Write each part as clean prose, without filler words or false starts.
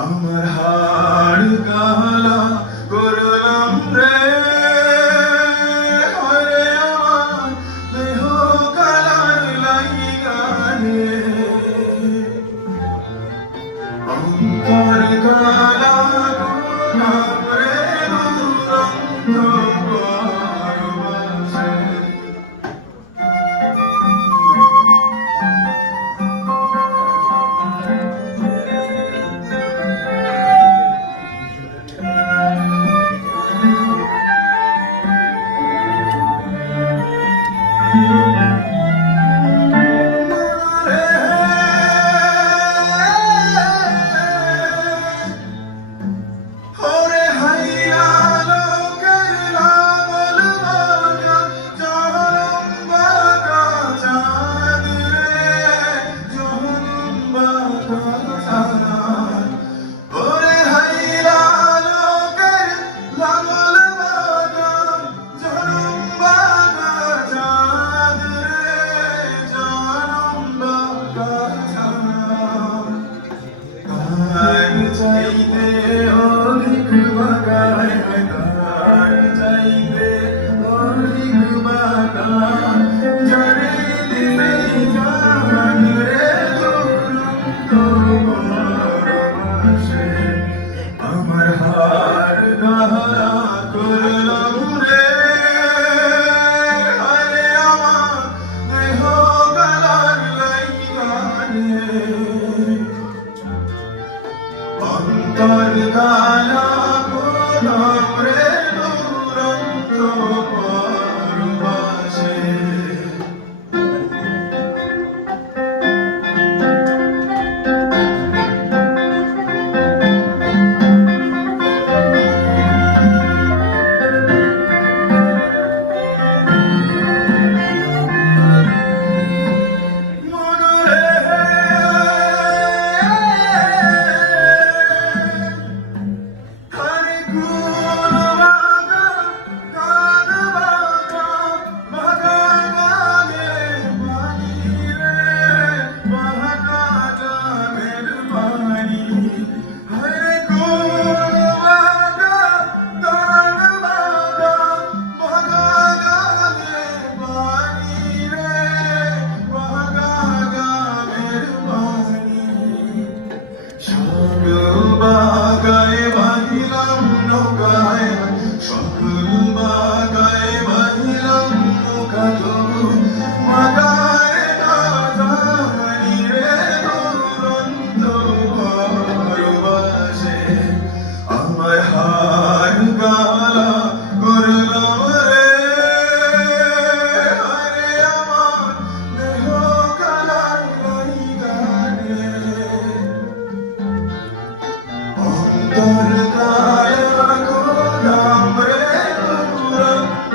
আমার হাড় কালা করলাম রে, হরে আমার দেহ কালার লাইগানে, অন্তর কালা করলাম রে দুরন্ত পরবাসে। চাইতে অধিক বাগায় গান চাইতে অধিক বাগান জরে দিবে জান রে দুরন্ত পরবাসে। আমার হাড় গাহরা করলাম রে, হরে আমার দেহ কালার লাইগানে, অন্তর কালা করলাম রে দুরন্ত পরবাসে। বাগায় বাঁধিলাম নৌকায়, সকল বাগায় বাঁধিলাম নৌকা, তবু মাগায় না জানি রে দুরন্ত পরবাসে। আমার হাড় কালা করলাম রে, হরে আমার দেহ কালার লাইগানে, অন্তর কালা করলাম রে দুরন্ত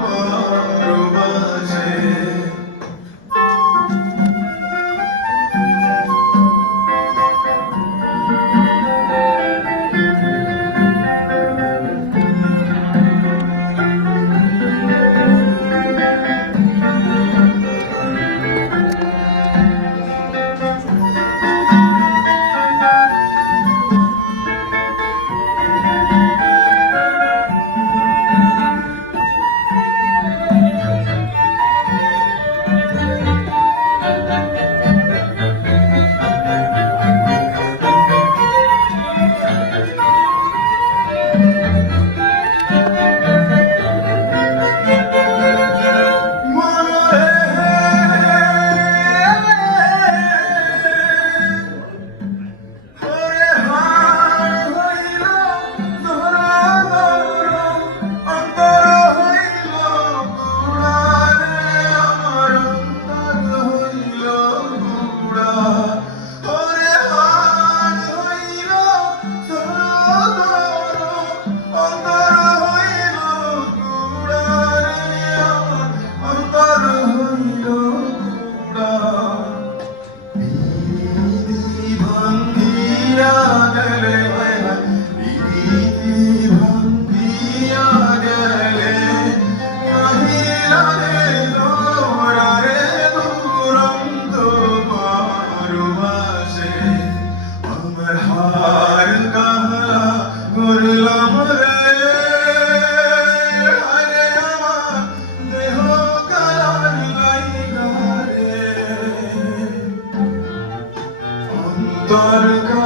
পরবাসে। দরকার